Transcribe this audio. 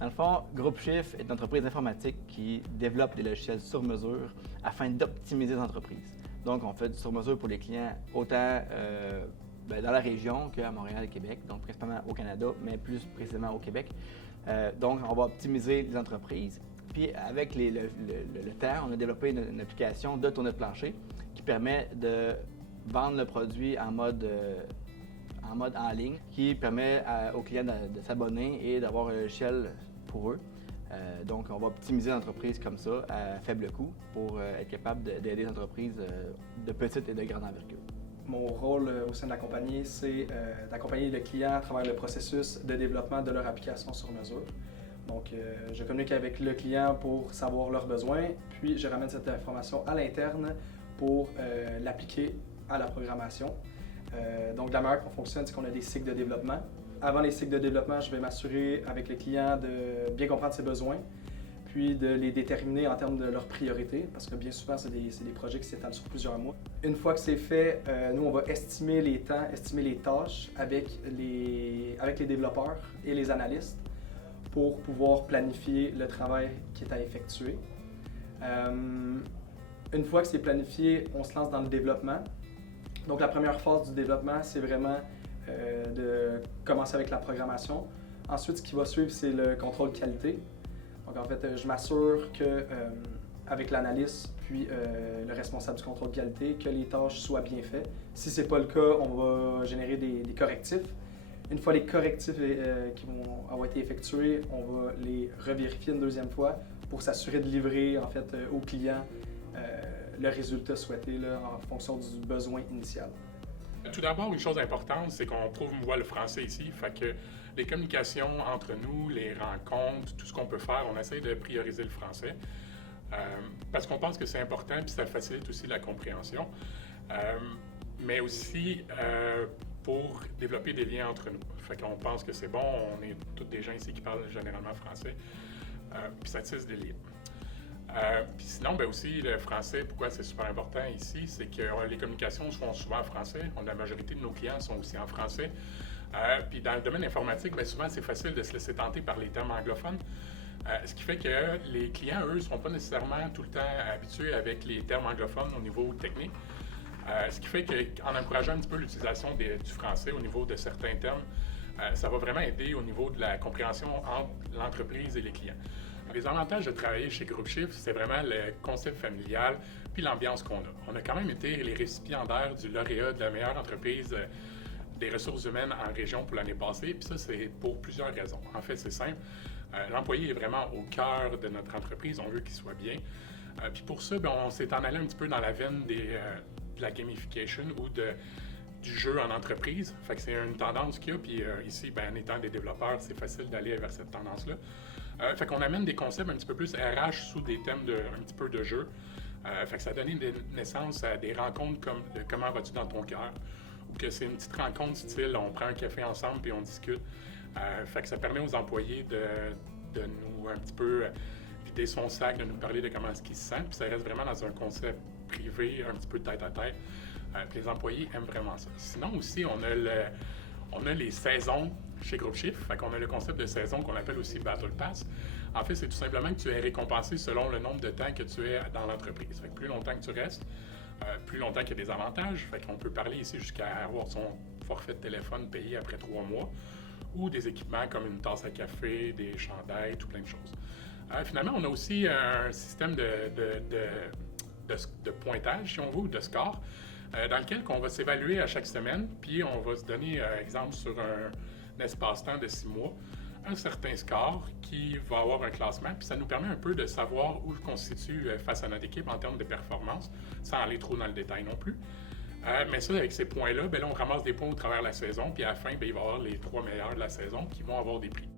Dans le fond, GroupeShift est une entreprise informatique qui développe des logiciels sur mesure afin d'optimiser les entreprises. Donc, on fait du sur mesure pour les clients autant dans la région qu'à Montréal et Québec, donc principalement au Canada, mais plus précisément au Québec. Donc, on va optimiser les entreprises. Puis, avec le temps, on a développé une application de tournée de plancher qui permet de vendre le produit en mode en ligne, qui permet aux clients de s'abonner et d'avoir un logiciel pour eux. Donc, on va optimiser l'entreprise comme ça à faible coût pour être capable d'aider les entreprises de petite et de grande envergure. Mon rôle au sein de la compagnie, c'est d'accompagner le client à travers le processus de développement de leur application sur mesure. Donc, je communique avec le client pour savoir leurs besoins, puis je ramène cette information à l'interne pour l'appliquer à la programmation. Donc, la manière qu'on fonctionne, c'est qu'on a des cycles de développement. Avant les cycles de développement, je vais m'assurer avec le client de bien comprendre ses besoins, puis de les déterminer en termes de leurs priorités, parce que bien souvent, c'est des projets qui s'étalent sur plusieurs mois. Une fois que c'est fait, nous, on va estimer les temps, estimer les tâches avec les développeurs et les analystes pour pouvoir planifier le travail qui est à effectuer. Une fois que c'est planifié, on se lance dans le développement. Donc, la première phase du développement, c'est vraiment de commencer avec la programmation. Ensuite, ce qui va suivre, c'est le contrôle qualité. Donc, en fait, je m'assure que, avec l'analyste puis le responsable du contrôle qualité, que les tâches soient bien faites. Si ce n'est pas le cas, on va générer des correctifs. Une fois les correctifs qui vont avoir été effectués, on va les revérifier une deuxième fois pour s'assurer de livrer en fait au client le résultat souhaité là, en fonction du besoin initial. Tout d'abord, une chose importante, c'est qu'on promouvoit le français ici. Fait que les communications entre nous, les rencontres, tout ce qu'on peut faire, on essaie de prioriser le français. Parce qu'on pense que c'est important puis ça facilite aussi la compréhension. Mais aussi pour développer des liens entre nous. Fait qu'on pense que c'est bon, on est tous des gens ici qui parlent généralement français, puis ça tisse des liens. Puis sinon, ben aussi, le français, pourquoi c'est super important ici, c'est que les communications se font souvent en français. La majorité de nos clients sont aussi en français. Puis dans le domaine informatique, bien souvent, c'est facile de se laisser tenter par les termes anglophones. Ce qui fait que les clients, eux, ne sont pas nécessairement tout le temps habitués avec les termes anglophones au niveau technique. Ce qui fait qu'en encourageant un petit peu l'utilisation du français au niveau de certains termes, ça va vraiment aider au niveau de la compréhension entre l'entreprise et les clients. Les avantages de travailler chez GroupeShift, c'est vraiment le concept familial puis l'ambiance qu'on a. On a quand même été les récipiendaires du lauréat de la meilleure entreprise des ressources humaines en région pour l'année passée, puis ça, c'est pour plusieurs raisons. En fait, c'est simple. L'employé est vraiment au cœur de notre entreprise, on veut qu'il soit bien. Puis pour ça, bien, on s'est en allé un petit peu dans la veine de la gamification ou du jeu en entreprise. Fait que c'est une tendance qu'il y a, puis ici, bien, en étant des développeurs, c'est facile d'aller vers cette tendance-là. Fait qu'on amène des concepts un petit peu plus RH sous des thèmes un petit peu de jeu. Fait que ça a donné naissance à des rencontres comme Comment vas-tu dans ton cœur? Ou que c'est une petite rencontre style on prend un café ensemble puis on discute. Fait que ça permet aux employés de nous un petit peu vider son sac, de nous parler de comment est-ce qu'ils se sentent. Puis ça reste vraiment dans un concept privé, un petit peu tête à tête. Puis les employés aiment vraiment ça. Sinon aussi, on a les saisons chez GroupeShift. Fait qu'on a le concept de saison qu'on appelle aussi Battle Pass. En fait, c'est tout simplement que tu es récompensé selon le nombre de temps que tu es dans l'entreprise. Fait que plus longtemps que tu restes, plus longtemps qu'il y a des avantages. Fait qu'on peut parler ici jusqu'à avoir son forfait de téléphone payé après 3 mois ou des équipements comme une tasse à café, des chandails, tout plein de choses. Finalement, on a aussi un système de pointage, si on veut, ou de score, dans lequel on va s'évaluer à chaque semaine, puis on va se donner, exemple, sur un espace-temps de 6 mois, un certain score qui va avoir un classement, puis ça nous permet un peu de savoir où on se situe face à notre équipe en termes de performance, sans aller trop dans le détail non plus. Mais ça, avec ces points-là, bien là, on ramasse des points au travers de la saison, puis à la fin, bien, il va y avoir les 3 meilleurs de la saison qui vont avoir des prix.